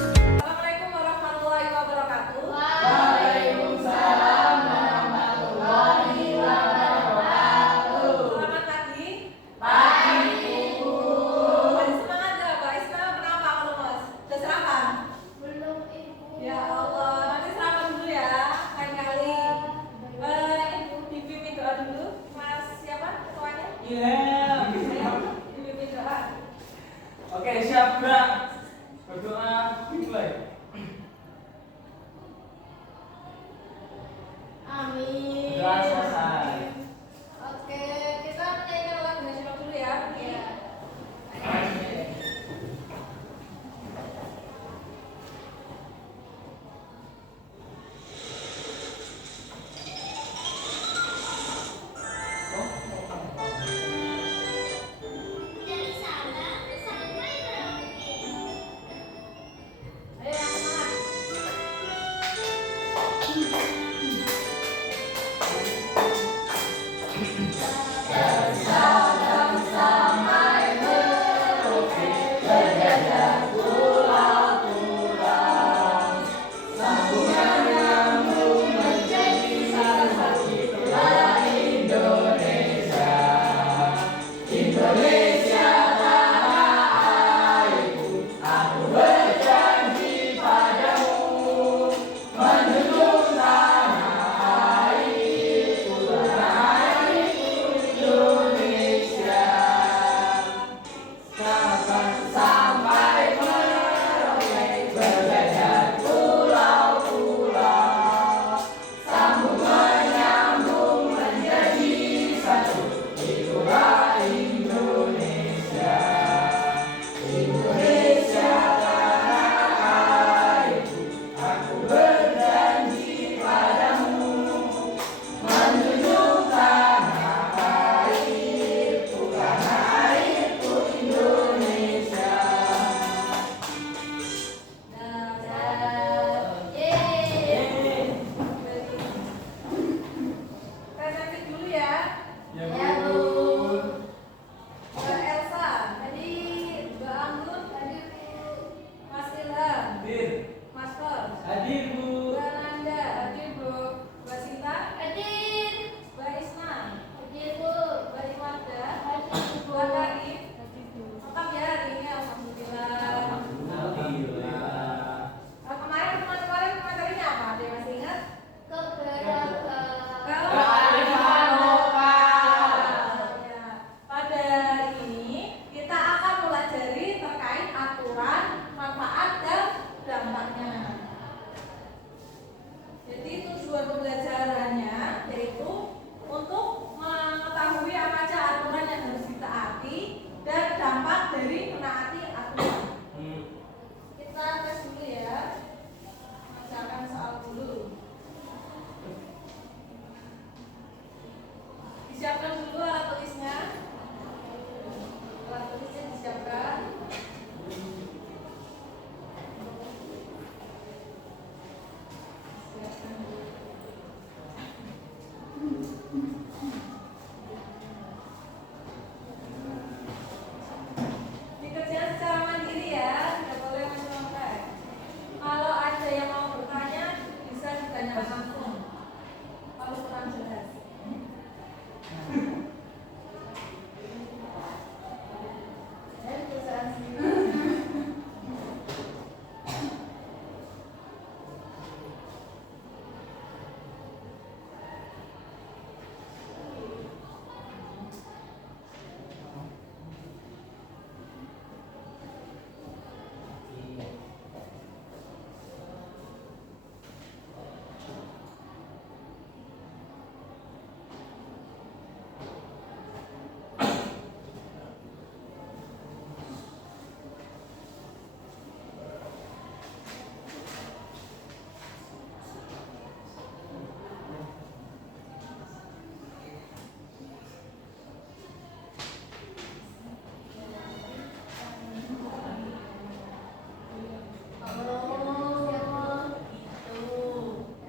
Assalamualaikum warahmatullahi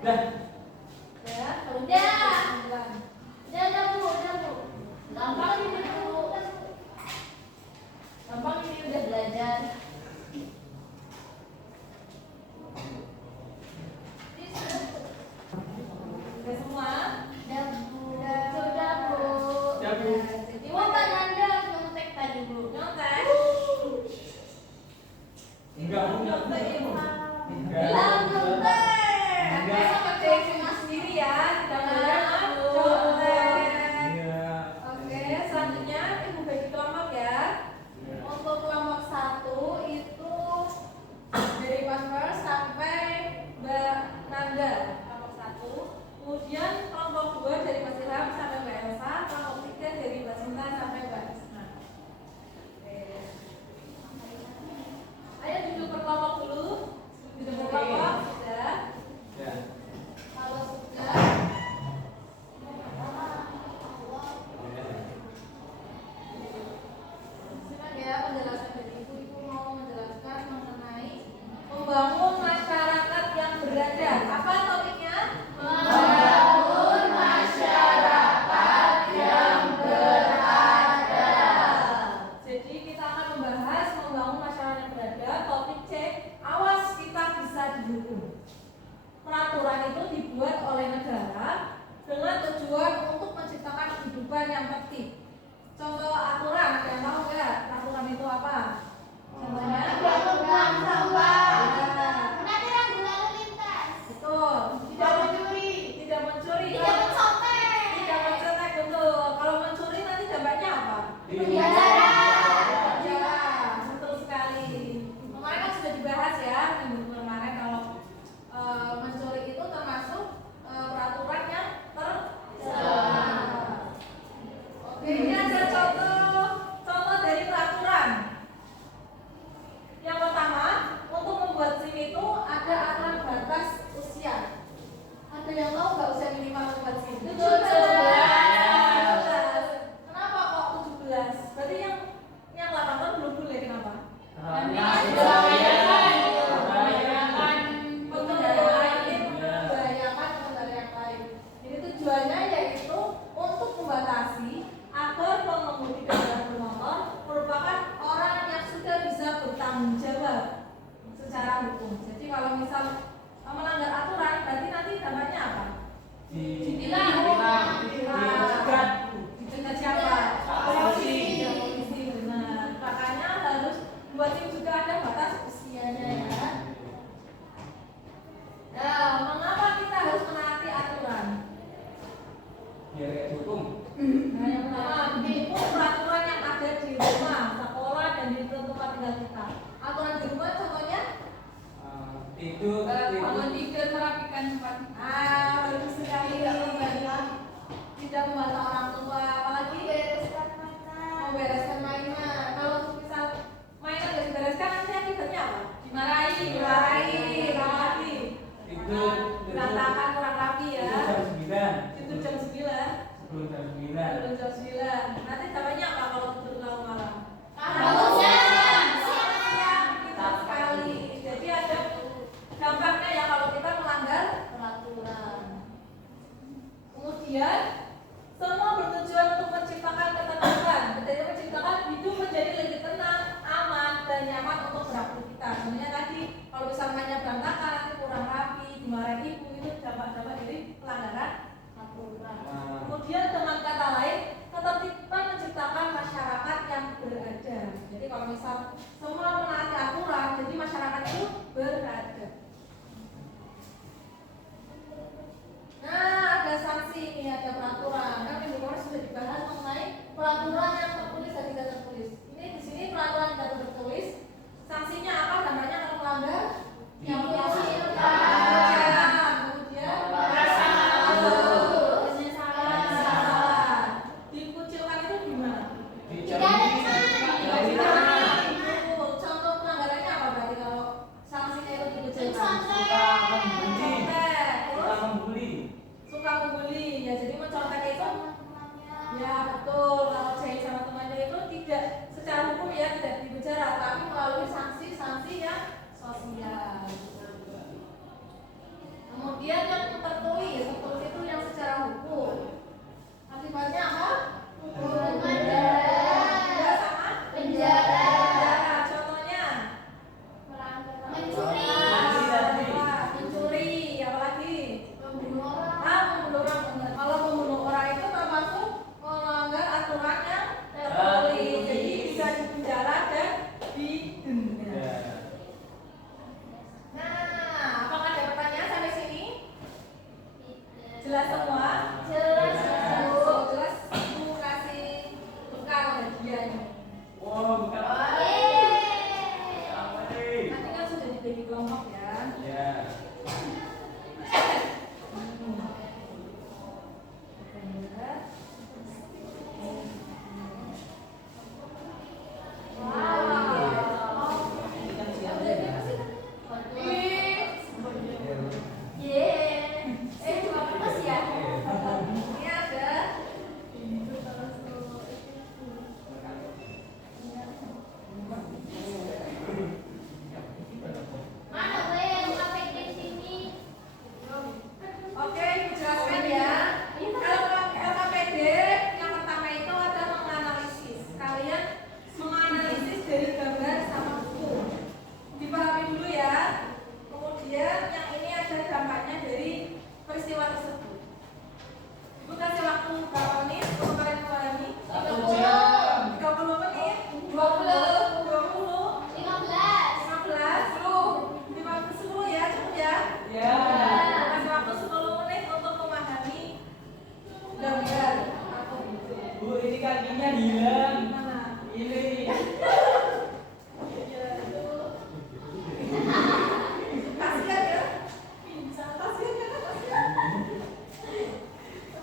Dah. Ya, udah. Udah Bu. Gampang ini Bu. Gampang ini udah belajar. Udah semua? Udah Bu. Sudah Bu. Jadi Bapak Nanda nyontek tadi Bu. Nyontek? Enggak Bu. Nyontek ya Bu. Enggak. Bilang nyontek. Enggak. Besok kerjain semua sendiri ya. Tidak boleh nyontek. Iya. Oke, selanjutnya Ibu bagi kelompok ya. Untuk kelompok 1 itu dari Mas First sampai Mbak Nanda, kelompok 1. Kemudian kelompok 2 dari Mas Ilham sampai Mbak Elsa, kelompok 3 dari Mbak Sinta sampai Mbak Isna. Oke. Ayo duduk berkelompok dulu. Duduk berkelompok sudah. Ya. Kalau sudah, silakan ya penjelasan dari Ibu. Ibu mau menjelaskan mengenai membangun masyarakat yang beradab. Apa topiknya? Membangun masyarakat yang beradab. Jadi kita akan membahas membangun masyarakat yang beradab. Topik C, awas kita bisa dihukum. Peraturan itu dibuat oleh negara dengan tujuan untuk menciptakan kehidupan yang tertib. Contoh aturan, ada yang tahu nggak? Peraturan itu apa? Contohnya? Buang sampah. Nah, Lalu lintas. betul. Tidak mencuri. Tidak mencuri. Tidak mencontek. Tidak mencetak, betul. Kalau mencuri nanti dampaknya apa? Penjara. Penjara. Betul sekali. Kemarin kan sudah dibahas ya minggu kemarin kalau mencuri itu termasuk peraturan yang tercela. Oke, ini ada contoh dari peraturan. Yang pertama, untuk membuat SIM itu ada aturan batas usia. Ada yang tahu nggak usia minimal membuat SIM? 17. Kenapa kok 17? Berarti yang 8 tahun belum boleh, kenapa? Membahayakan pengendara yang lain. Jadi tujuannya yaitu untuk membatasi agar pengemudi kendaraan bermotor merupakan orang yang sudah bisa bertanggung jawab secara hukum. Jadi kalau misal melanggar aturan, berarti nanti dampaknya apa? Ditilang. Dicegat siapa? Polisi. Polisi, benar. Makanya harus buat SIM juga ada batas usianya ya. Nah, mengapa kita harus menaati aturan? Biar kayak hukum. Nah, yang pertama, itu peraturan yang ada di rumah, sekolah, dan di tempat tinggal kita. Aturan di rumah contohnya? Tidur. Bangun tidur, merapikan tempat. Bagus sekali. Tidak membantah orang tua, apalagi membereskan mainan. Kalau misal mainan tidak dibereskan, nanti akibatnya apa? Dimarahi, lagi. Tidur. Berantakan, kurang rapi ya. Tidur jam 9. Tidur jam 9. Sebelum jam 9. Sebelum jam 9. Nanti dampaknya apa kalau tidur terlalu malam? Siang. Betul sekali. Jadi ada dampaknya ya kalau kita melanggar peraturan. Kemudian semua bertujuan untuk menciptakan ketenangan. Jadi menciptakan hidup menjadi lebih tenang, aman, dan nyaman untuk beraktivitas. Sebenarnya tadi kalau misalnya berantakan, nanti kurang rapi, dimarahi ibu, itu dampak-dampak dari pelanggaran aturan. Kemudian dengan kata lain, ketertiban menciptakan masyarakat yang beradab. Jadi kalau misal semua menaati aturan, jadi masyarakat itu beradab. Nah, ada sanksi ini, ada peraturan. Kan minggu kemarin sudah dibahas mengenai peraturan yang tertulis dan tidak tertulis. Ini di sini peraturan yang tidak tertulis. Sanksinya apa? Dampaknya kalau melanggar? Yang kemudian dikucilkan itu gimana? Contoh pelanggarannya apa berarti kalau sanksinya itu dikucilkan? Suka membuli ya, jadi mencontek itu ya betul. Kalau jahit sama temannya itu tidak secara hukum ya tidak dipenjara, tapi melalui sanksi-sanksi yang sosial. Kemudian yang Jelas semua? Jelas. Oh, jelas. Bu kasih bekal hadiahnya. Wow, bukan apa nih? Nanti kan sudah dibagi kelompok ya. Ya. Ini ada Oke, dijelaskan ya. Kalau LKPD yang pertama itu ada menganalisis. Kalian menganalisis dari gambar sama buku. Dipahami dulu ya. Kemudian yang ini ada dampaknya dari peristiwa tersebut. Ibu kasih waktu berapa menit untuk kalian memahami? 30 menit, 20, 10 ya, cukup ya. Ya. Kasih waktu 10 menit untuk memahami gambar atau video. Bu, ini kakinya hilang. Mana? Ini. Kasihan ya? Kasihan ya?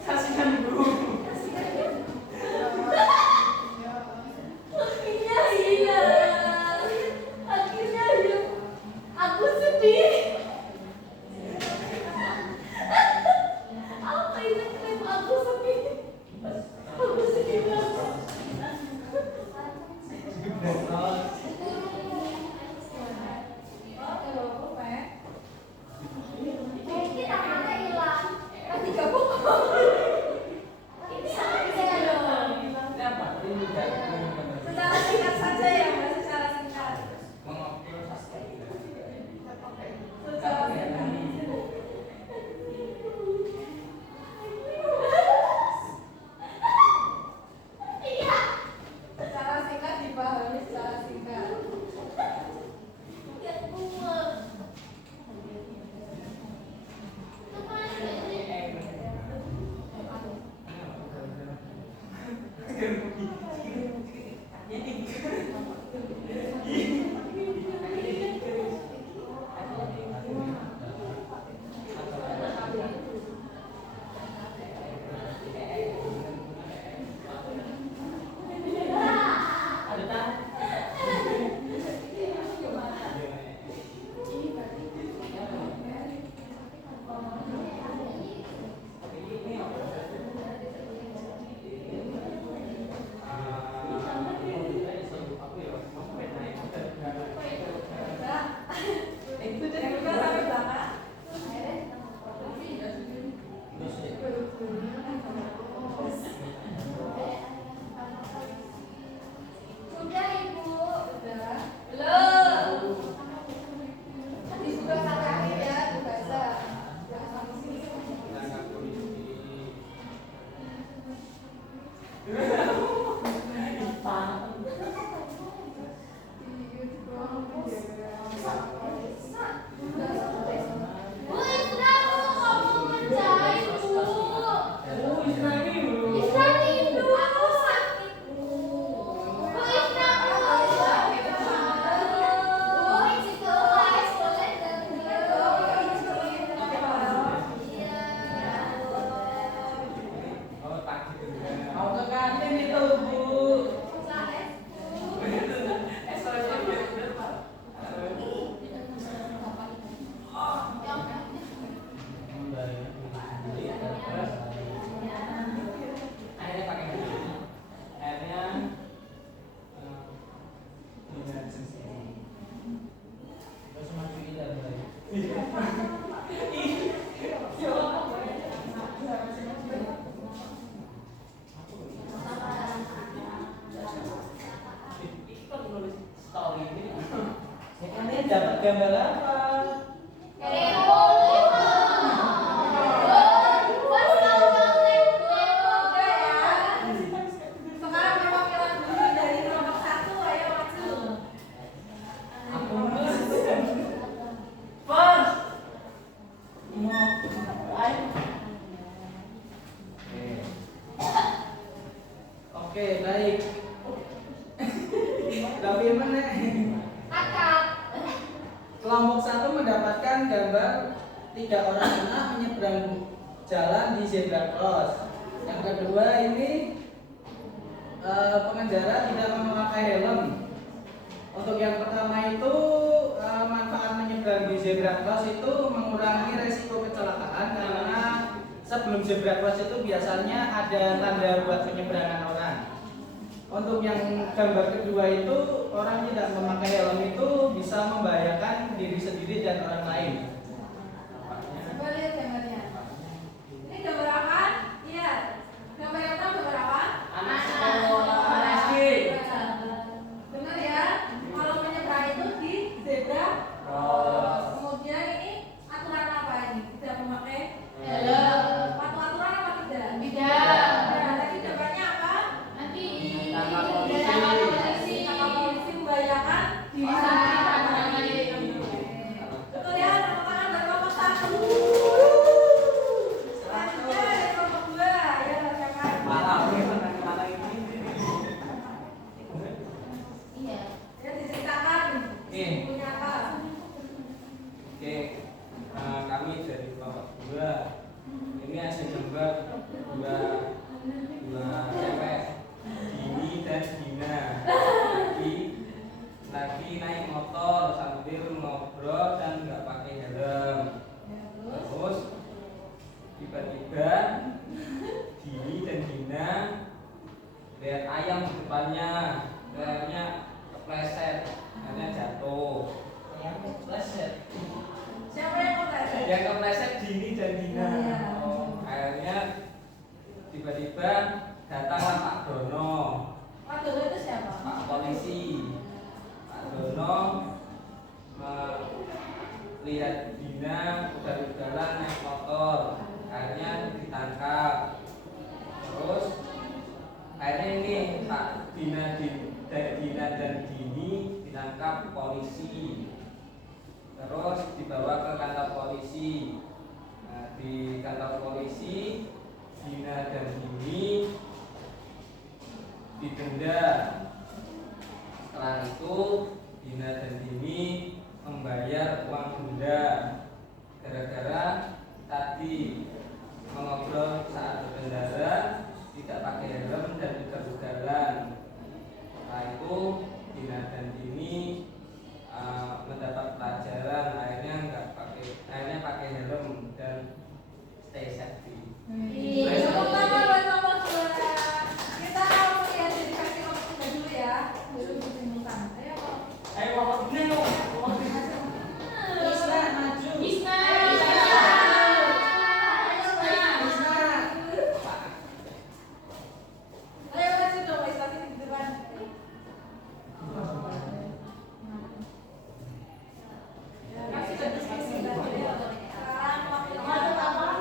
Kasihan Bu. Kasihan ya? Akhirnya hilang. Akhirnya hilang. Aku sedih. Apa ini klaim aku sedih? Aku sedih banget. Nanti gabung. Ini Kenapa? Ini tidak. secara singkat saja ya, Mbak, secara singkat. Mengopil sastra. Secara singkat. Secara singkat dipahami secara singkat. Dapat gambar apa? Sekarang perwakilan guru dari kelompok 1, ayo maju. Aku Pas. Mau. Ayo. gambar 3 orang anak menyeberang jalan di zebra cross. Yang kedua ini pengendara tidak memakai helm. Untuk yang pertama itu manfaat menyeberang di zebra cross itu mengurangi resiko kecelakaan karena sebelum zebra cross itu biasanya ada tanda buat penyeberangan orang. Untuk yang gambar kedua itu orang tidak memakai helm itu bisa membahayakan diri sendiri dan orang lain. Coba lihat gambarnya. Ini gambar apa? Iya. Gambar yang pertama gambar apa? Anak sekolah SD. Benar ya. Kalau menyeberang itu di zebra Cross. Kemudian ini aturan apa ini? Tidak memakai Helm. Aturan apa tidak? Tidak. Nah, tadi gambarnya apa? Nanti Tangkap polisi. ditangkap polisi. Tangkap polisi membahayakan Diri sendiri dan orang lain. Betul ya, tepuk tangan dari kelompok 1. Selanjutnya dari kelompok 2. Ya, siapa? Iya. Ya, diceritakan. Oke. Punya apa? Oke, kami dari kelompok 2. Ini ada gambar dua cewek, Dini dan Dina. Lagi naik motor sambil ngobrol dan nggak pakai helm. Ya, terus. Terus tiba-tiba Dini dan Dina lihat ayam di depannya, akhirnya kepleset, akhirnya jatuh. Ayam kepleset. Siapa yang kepleset? Yang kepleset Dini dan Dina. Iya. Akhirnya tiba-tiba datanglah Pak Dono, Pak Dono itu siapa? Pak polisi. Pak Dono melihat Dina ugal-ugalan naik motor, akhirnya ditangkap. Terus akhirnya ini Pak Dina dan Dini ditangkap polisi. Terus dibawa ke kantor polisi. Nah, di kantor polisi Dina dan Dini didenda. Setelah itu Dina dan Dini membayar uang denda gara-gara tadi mengobrol saat berkendara tidak pakai helm dan ugal-ugalan. Setelah itu Dina dan Dini mendapat pelajaran, akhirnya pakai helm dan stay safety. Iya. Tepuk tangan buat kelompok 2. Kita mau lihat dari versi kelompok 3 dulu ya. Baru disimpulkan. Ayo. Ayo kelompok ini yuk. Isna maju. Isna. Ayo maju dong, Isna sini di depan. Kasih diskusi tadi. Sekarang waktu Maju apa?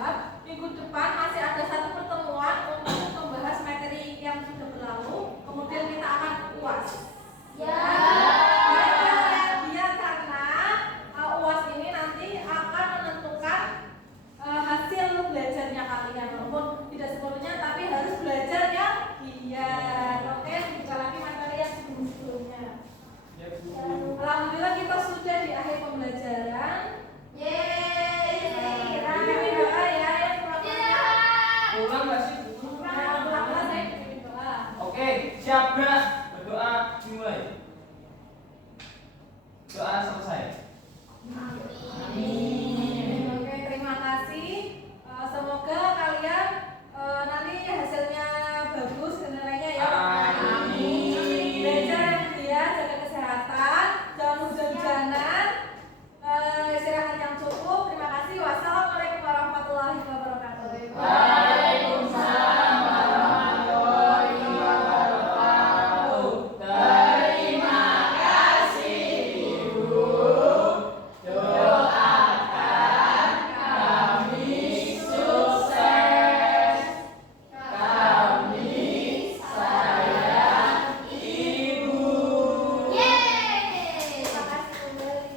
jawab. Minggu depan masih ada satu pertemuan untuk membahas materi yang sudah berlalu. Kemudian kita akan UAS. Ya. Dia karena UAS ini nanti akan menentukan hasil belajarnya kalian. Walaupun tidak sepenuhnya, tapi harus belajar yang giat. Oke, buka lagi materi yang sebelum-sebelumnya. Alhamdulillah kita sudah di akhir pembelajaran. Yeay. Nah, doa ya yang pertama. Ulang nggak sih? Nah, saya bikin doa. Oke, siap gerak berdoa dimulai. Doa selesai. Oke, terima kasih. Semoga kalian nanti hasilnya bagus nilainya ya. Amin. Belajar yang giat, jaga kesehatan, jangan hujan-hujanan, istirahat yang cukup. Terima kasih. Wassalamualaikum warahmatullahi wabarakatuh. Waalaikumsalam warahmatullahi wabarakatuh. Terima kasih Ibu. Doakan kami sukses. Kami sayang Ibu. Yeay. Terima kasih kembali.